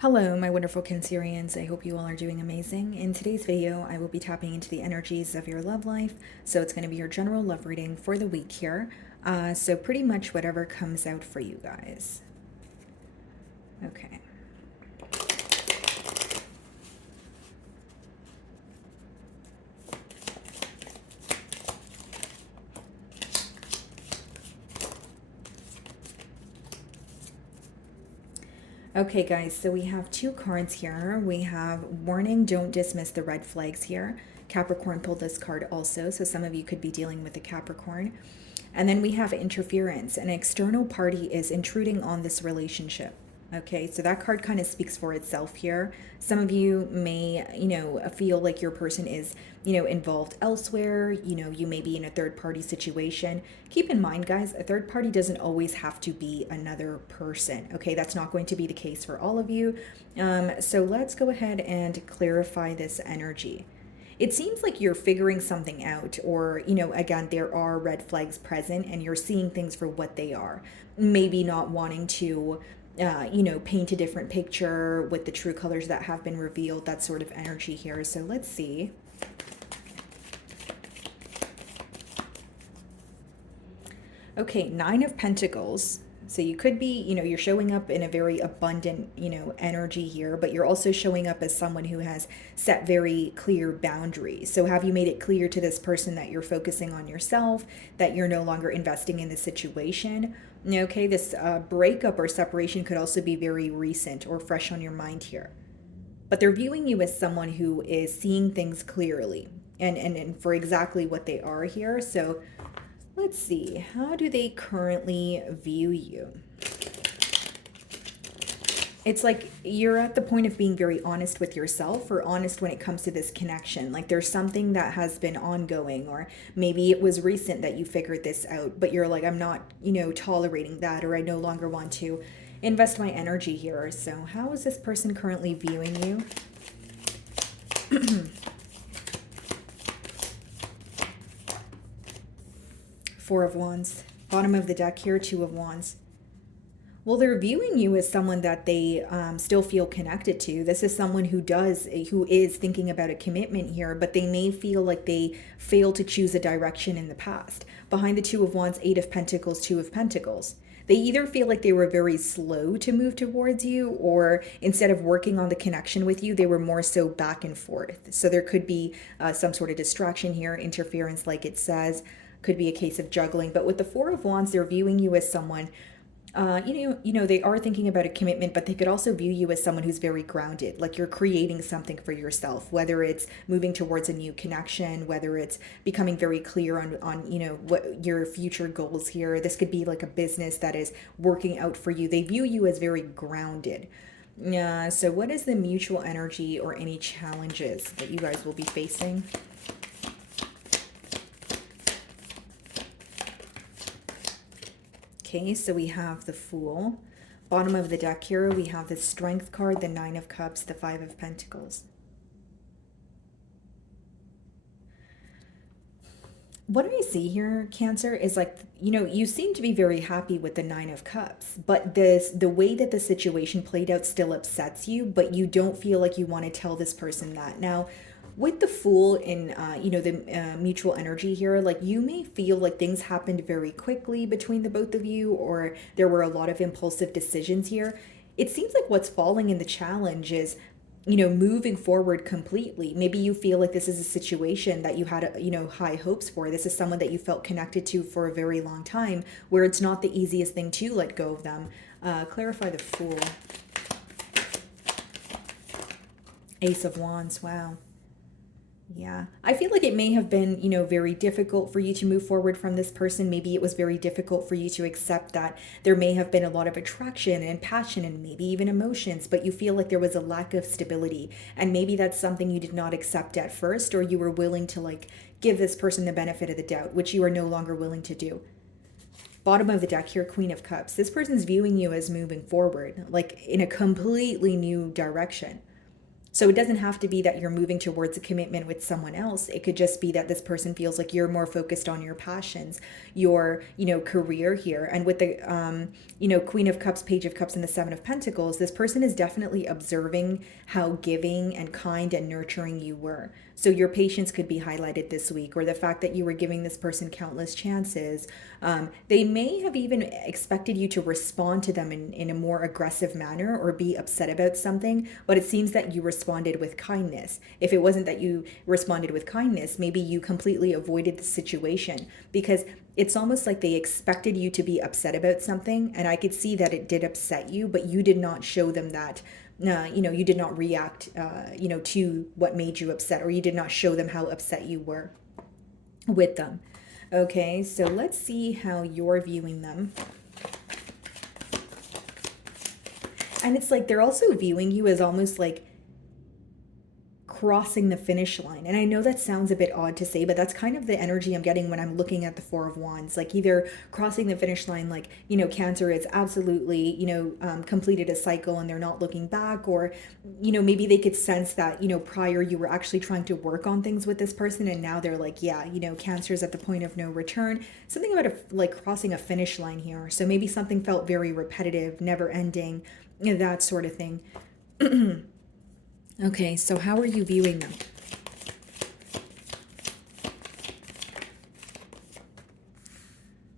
Hello, my wonderful Cancerians. I hope you all are doing amazing. In today's video, I will be tapping into the energies of your love life. So it's going to be your general love reading for the week here. So pretty much whatever comes out for you guys. Okay. Okay, guys, so we have two cards here. We have warning, don't dismiss the red flags here. Capricorn pulled this card also, so some of you could be dealing with a Capricorn. And then we have interference. An external party is intruding on this relationship. Okay, so that card kind of speaks for itself here. Some of you may, feel like your person is, involved elsewhere. You may be in a third party situation. Keep in mind, guys, a third party doesn't always have to be another person. Okay, that's not going to be the case for all of you. So let's go ahead and clarify this energy. It seems like you're figuring something out, or, again, there are red flags present and you're seeing things for what they are. Maybe not wanting to, paint a different picture with the true colors that have been revealed, that sort of energy here. So let's see. Okay, Nine of Pentacles. So you could be, you're showing up in a very abundant, energy here, but you're also showing up as someone who has set very clear boundaries. So have you made it clear to this person that you're focusing on yourself, that you're no longer investing in the situation? Okay, this breakup or separation could also be very recent or fresh on your mind here. But they're viewing you as someone who is seeing things clearly and for exactly what they are here. So let's see, how do they currently view you? It's like you're at the point of being very honest with yourself, or honest when it comes to this connection. Like there's something that has been ongoing, or maybe it was recent that you figured this out, but you're like, I'm not, tolerating that, or I no longer want to invest my energy here. So how is this person currently viewing you? Four of Wands. Bottom of the deck here, Two of Wands. Well, they're viewing you as someone that they still feel connected to. This is someone who is thinking about a commitment here, but they may feel like they failed to choose a direction in the past. Behind the Two of Wands, Eight of Pentacles, Two of Pentacles. They either feel like they were very slow to move towards you, or instead of working on the connection with you, they were more so back and forth. So there could be some sort of distraction here, interference, like it says. Could be a case of juggling. But with the Four of Wands, they're viewing you as someone, they are thinking about a commitment, but they could also view you as someone who's very grounded, like you're creating something for yourself, whether it's moving towards a new connection, whether it's becoming very clear on what your future goals here. This could be like a business that is working out for you. They view you as very grounded. So what is the mutual energy or any challenges that you guys will be facing? Okay, so we have the Fool. Bottom of the deck here, we have the Strength card, the Nine of Cups, the Five of Pentacles. What I see here, Cancer, is like, you seem to be very happy with the Nine of Cups, but the way that the situation played out still upsets you, but you don't feel like you want to tell this person that. Now, with the Fool in the mutual energy here, like you may feel like things happened very quickly between the both of you, or there were a lot of impulsive decisions here. It seems like what's falling in the challenge is, moving forward completely. Maybe you feel like this is a situation that you had, high hopes for. This is someone that you felt connected to for a very long time, where it's not the easiest thing to let go of them. Clarify the Fool. Ace of Wands. Wow. Yeah, I feel like it may have been, very difficult for you to move forward from this person. Maybe it was very difficult for you to accept that there may have been a lot of attraction and passion and maybe even emotions, but you feel like there was a lack of stability. And maybe that's something you did not accept at first, or you were willing to like give this person the benefit of the doubt, which you are no longer willing to do. Bottom of the deck here, Queen of Cups. This person's viewing you as moving forward, like in a completely new direction. So it doesn't have to be that you're moving towards a commitment with someone else. It could just be that this person feels like you're more focused on your passions, your, career here. And with the, Queen of Cups, Page of Cups, and the Seven of Pentacles, this person is definitely observing how giving and kind and nurturing you were. So your patience could be highlighted this week, or the fact that you were giving this person countless chances. They may have even expected you to respond to them in a more aggressive manner or be upset about something, but it seems that you responded with kindness. If it wasn't that you responded with kindness, maybe you completely avoided the situation, because it's almost like they expected you to be upset about something, and I could see that it did upset you, but you did not show them that. You did not react, to what made you upset, or you did not show them how upset you were with them. Okay, so let's see how you're viewing them. And it's like they're also viewing you as almost like crossing the finish line. And I know that sounds a bit odd to say, but that's kind of the energy I'm getting when I'm looking at the Four of Wands. Like either crossing the finish line, like, Cancer is absolutely, completed a cycle and they're not looking back. Or, maybe they could sense that, prior you were actually trying to work on things with this person. And now they're like, yeah, Cancer's at the point of no return. Something about like crossing a finish line here. So maybe something felt very repetitive, never ending, that sort of thing. Okay, so how are you viewing them?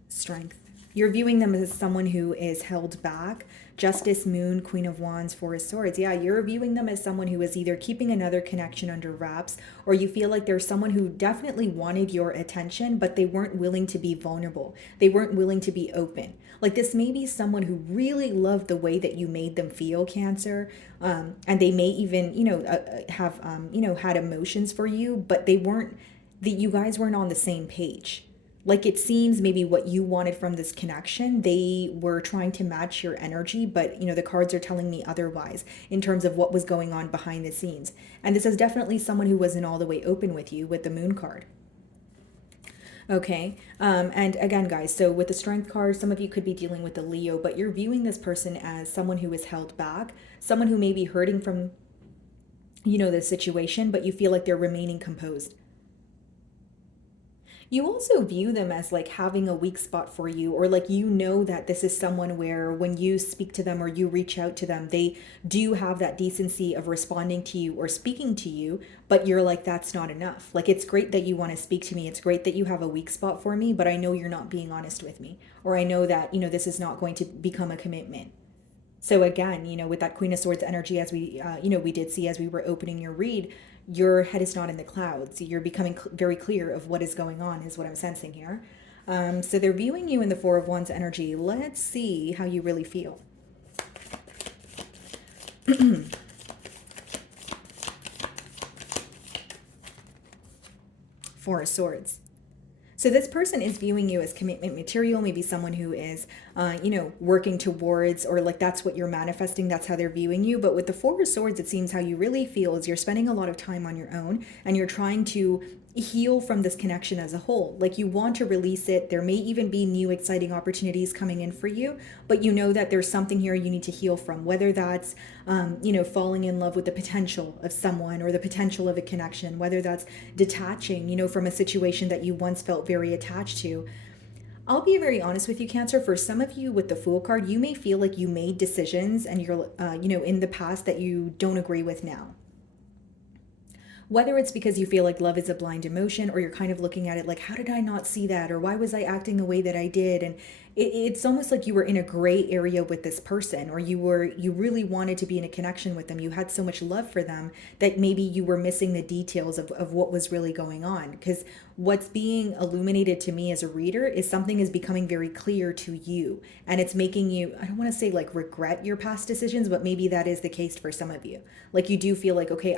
Strength. You're viewing them as someone who is held back. Justice, Moon, Queen of Wands, Four of Swords. Yeah, you're viewing them as someone who is either keeping another connection under wraps, or you feel like there's someone who definitely wanted your attention, but they weren't willing to be vulnerable. They weren't willing to be open. Like this may be someone who really loved the way that you made them feel, Cancer. And they may even, have, had emotions for you, but you guys weren't on the same page. Like it seems maybe what you wanted from this connection, they were trying to match your energy, but the cards are telling me otherwise in terms of what was going on behind the scenes. And this is definitely someone who wasn't all the way open with you with the Moon card. Okay. And again, guys, so with the Strength card, some of you could be dealing with the Leo, but you're viewing this person as someone who is held back, someone who may be hurting from, the situation, but you feel like they're remaining composed. You also view them as like having a weak spot for you, or like that this is someone where when you speak to them or you reach out to them, they do have that decency of responding to you or speaking to you, but you're like, that's not enough. Like, it's great that you want to speak to me. It's great that you have a weak spot for me, but I know you're not being honest with me, or I know that, this is not going to become a commitment. So again, with that Queen of Swords energy, as we, we did see as we were opening your read, your head is not in the clouds. You're becoming very clear of what is going on, is what I'm sensing here. So they're viewing you in the Four of Wands energy. Let's see how you really feel. Four of Swords. So this person is viewing you as commitment material, maybe someone who is, working towards, or like that's what you're manifesting, that's how they're viewing you. But with the Four of Swords, it seems how you really feel is you're spending a lot of time on your own and you're trying to heal from this connection as a whole. Like you want to release it. There may even be new exciting opportunities coming in for you, but you know that there's something here you need to heal from, whether that's, falling in love with the potential of someone or the potential of a connection, whether that's detaching, from a situation that you once felt very attached to. I'll be very honest with you, Cancer. For some of you with the Fool card, you may feel like you made decisions and you're, in the past that you don't agree with now. Whether it's because you feel like love is a blind emotion, or you're kind of looking at it like, how did I not see that? Or why was I acting the way that I did? And it's almost like you were in a gray area with this person, or you really wanted to be in a connection with them. You had so much love for them that maybe you were missing the details of what was really going on. Because what's being illuminated to me as a reader is something is becoming very clear to you. And it's making you, I don't want to say like regret your past decisions, but maybe that is the case for some of you. Like you do feel like, okay,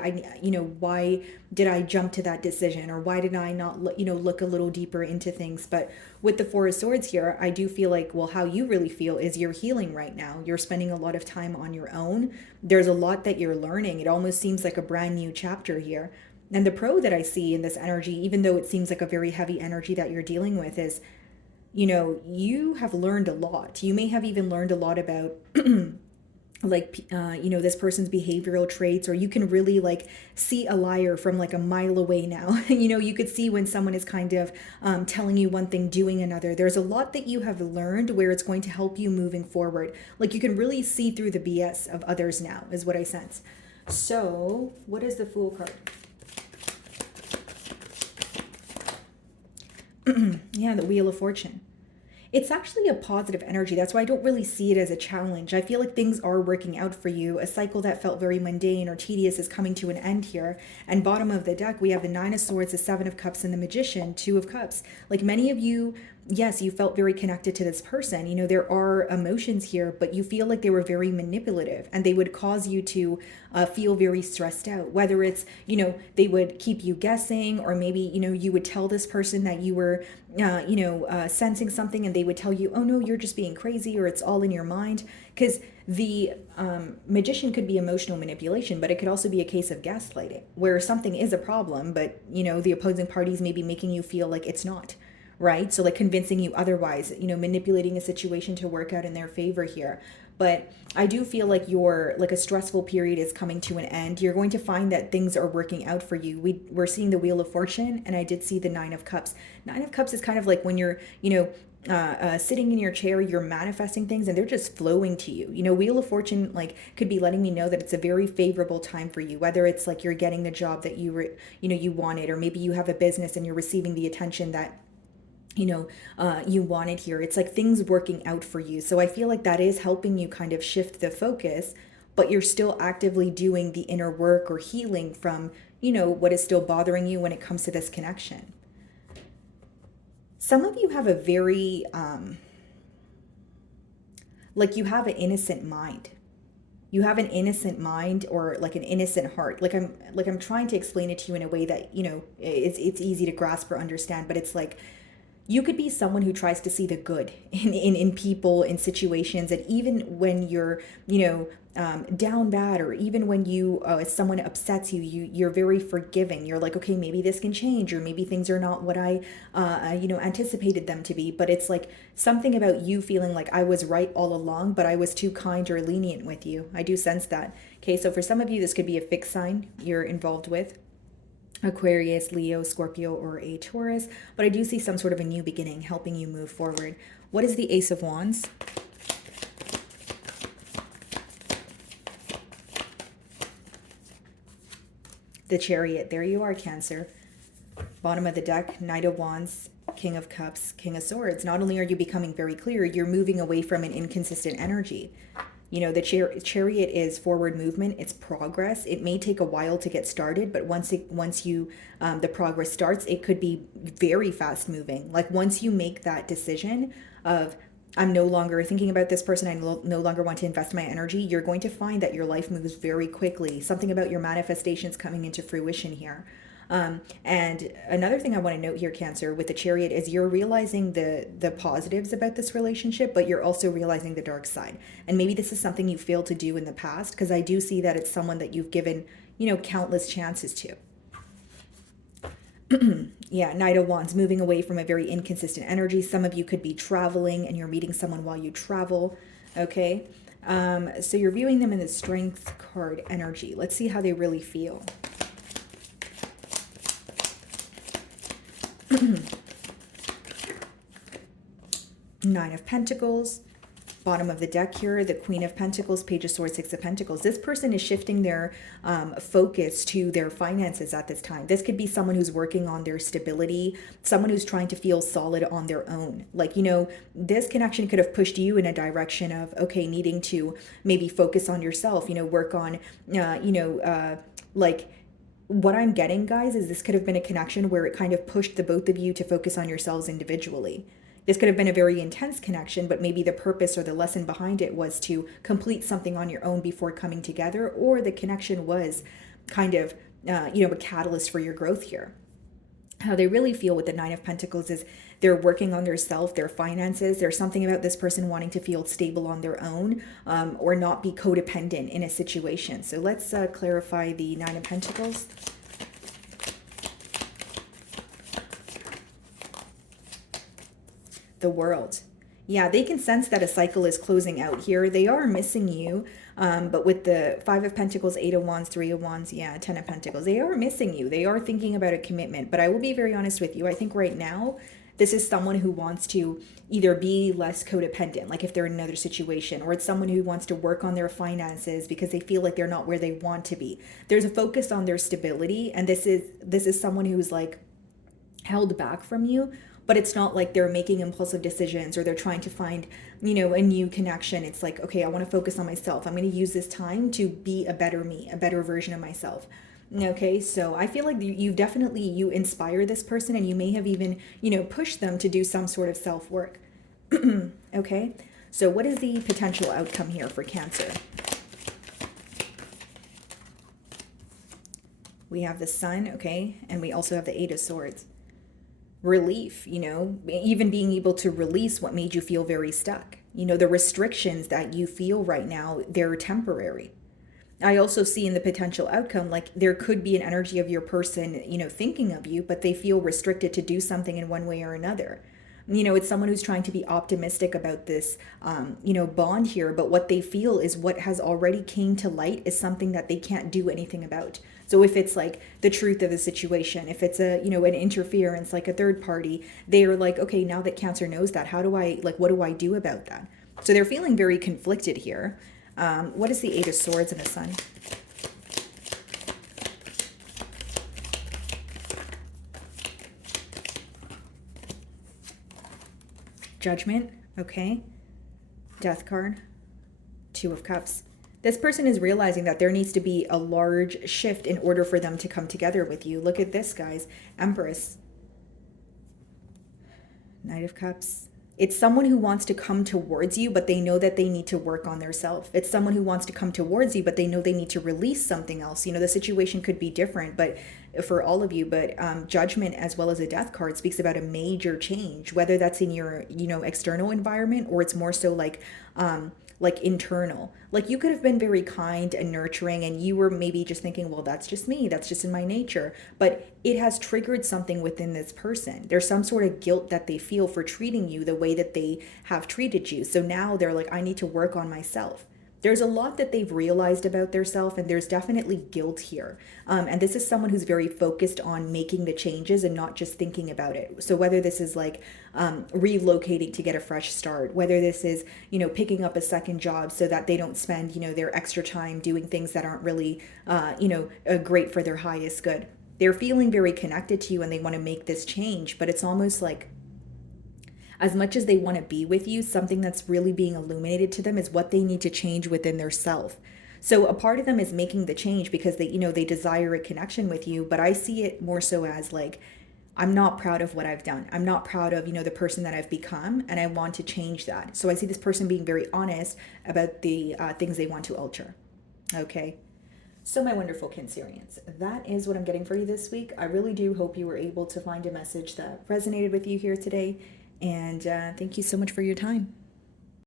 why did I jump to that decision? Or why did I not, look a little deeper into things? But with the Four of Swords here, I do feel like, well, how you really feel is you're healing right now. You're spending a lot of time on your own. There's a lot that you're learning. It almost seems like a brand new chapter here. And the pro that I see in this energy, even though it seems like a very heavy energy that you're dealing with, is, you have learned a lot. You may have even learned a lot about like this person's behavioral traits, or you can really like see a liar from like a mile away now. You could see when someone is kind of telling you one thing, doing another. There's a lot that you have learned where it's going to help you moving forward. Like you can really see through the BS of others now, is what I sense. So what is the Fool card? Yeah, the Wheel of Fortune. It's actually a positive energy. That's why I don't really see it as a challenge. I feel like things are working out for you. A cycle that felt very mundane or tedious is coming to an end here. And bottom of the deck, we have the Nine of Swords, the Seven of Cups, and the Magician, Two of Cups. Like many of you, yes, you felt very connected to this person. There are emotions here, but you feel like they were very manipulative and they would cause you to feel very stressed out. Whether it's, they would keep you guessing, or maybe, you would tell this person that you were, sensing something, and they would tell you, oh no, you're just being crazy, or it's all in your mind. Because the magician could be emotional manipulation, but it could also be a case of gaslighting, where something is a problem, but, the opposing parties may be making you feel like it's not. Right? So like convincing you otherwise, manipulating a situation to work out in their favor here. But I do feel like a stressful period is coming to an end. You're going to find that things are working out for you. We're seeing the Wheel of Fortune, and I did see the Nine of Cups. Nine of Cups is kind of like when you're, sitting in your chair, you're manifesting things and they're just flowing to you. Wheel of Fortune like could be letting me know that it's a very favorable time for you, whether it's like you're getting the job that you wanted, or maybe you have a business and you're receiving the attention that you wanted here. It's like things working out for you. So I feel like that is helping you kind of shift the focus, but you're still actively doing the inner work or healing from, what is still bothering you when it comes to this connection. Some of you have a very, like you have an innocent mind. You have an innocent mind, or like an innocent heart. Like I'm trying to explain it to you in a way that, it's easy to grasp or understand, but it's like, you could be someone who tries to see the good in people, in situations, and even when you're, down bad, or even when someone upsets you, you're very forgiving. You're like, okay, maybe this can change, or maybe things are not what I, anticipated them to be. But it's like something about you feeling like I was right all along, but I was too kind or lenient with you. I do sense that. Okay, so for some of you, this could be a fixed sign you're involved with. Aquarius, Leo, Scorpio, or a Taurus, but I do see some sort of a new beginning helping you move forward. What is the Ace of Wands? The Chariot. There you are, Cancer. Bottom of the deck, Knight of Wands, King of Cups, King of Swords. Not only are you becoming very clear, you're moving away from an inconsistent energy. The chariot is forward movement. It's progress. It may take a while to get started, but once the progress starts, it could be very fast moving. Like once you make that decision of, I'm no longer thinking about this person, I no longer want to invest my energy, you're going to find that your life moves very quickly. Something about your manifestations coming into fruition here. And another thing I want to note here, Cancer, with the Chariot, is you're realizing the positives about this relationship, but you're also realizing the dark side. And maybe this is something you failed to do in the past, because I do see that it's someone that you've given, countless chances to. Yeah, Knight of Wands, moving away from a very inconsistent energy. Some of you could be traveling and you're meeting someone while you travel. Okay. So you're viewing them in the Strength card energy. Let's see how they really feel. Nine of Pentacles. Bottom of the deck here, the Queen of Pentacles, Page of Swords, Six of Pentacles. This person is shifting their focus to their finances at this time. This could be someone who's working on their stability, someone who's trying to feel solid on their own. Like, this connection could have pushed you in a direction of, okay, needing to maybe focus on yourself, work on, like, what I'm getting, guys, is this could have been a connection where it kind of pushed the both of you to focus on yourselves individually. This could have been a very intense connection, but maybe the purpose or the lesson behind it was to complete something on your own before coming together, or the connection was kind of, a catalyst for your growth here. How they really feel with the Nine of Pentacles is they're working on their self, their finances. There's something about this person wanting to feel stable on their own, or not be codependent in a situation. So let's clarify the Nine of Pentacles. The World. Yeah, they can sense that a cycle is closing out here. They are missing you. But with the Five of Pentacles, Eight of Wands, Three of Wands, yeah, Ten of Pentacles, they are missing you. They are thinking about a commitment. But I will be very honest with you. I think right now, this is someone who wants to either be less codependent, like if they're in another situation, or it's someone who wants to work on their finances because they feel like they're not where they want to be. There's a focus on their stability, and this is someone who's like held back from you, but it's not like they're making impulsive decisions or they're trying to find, a new connection. It's like, okay, I want to focus on myself. I'm going to use this time to be a better me, a better version of myself. Okay, so I feel like you inspire this person, and you may have even, pushed them to do some sort of self-work. Okay, so what is the potential outcome here for Cancer? We have the Sun, okay, and we also have the Eight of Swords. Relief, even being able to release what made you feel very stuck. The restrictions that you feel right now, they're temporary. I also see in the potential outcome, like there could be an energy of your person, thinking of you, but they feel restricted to do something in one way or another. It's someone who's trying to be optimistic about this, bond here, but what they feel is what has already came to light is something that they can't do anything about. So if it's like the truth of the situation, if it's an interference, like a third party, they're like, okay, now that Cancer knows that, what do I do about that? So they're feeling very conflicted here. What is the Eight of Swords in the Sun? Judgment, okay. Death card. Two of Cups. This person is realizing that there needs to be a large shift in order for them to come together with you. Look at this, guys. Empress. Knight of Cups. It's someone who wants to come towards you, but they know that they need to work on themselves. It's someone who wants to come towards you, but they know they need to release something else. The situation could be different, but for all of you, but Judgment as well as a Death card speaks about a major change, whether that's in your, external environment, or it's more so like internal. Like you could have been very kind and nurturing, and you were maybe just thinking, well, that's just me, that's just in my nature, but it has triggered something within this person. There's some sort of guilt that they feel for treating you the way that they have treated you. So now they're like, I need to work on myself. There's a lot that they've realized about themselves, and there's definitely guilt here. And this is someone who's very focused on making the changes and not just thinking about it. So whether this is like relocating to get a fresh start, whether this is, picking up a second job so that they don't spend, their extra time doing things that aren't really, great for their highest good. They're feeling very connected to you and they want to make this change, but it's almost like, as much as they want to be with you, something that's really being illuminated to them is what they need to change within their self. So a part of them is making the change because they desire a connection with you, but I see it more so as like, I'm not proud of what I've done. I'm not proud of, the person that I've become, and I want to change that. So I see this person being very honest about the things they want to alter. Okay. So my wonderful Cancerians, that is what I'm getting for you this week. I really do hope you were able to find a message that resonated with you here today. And thank you so much for your time.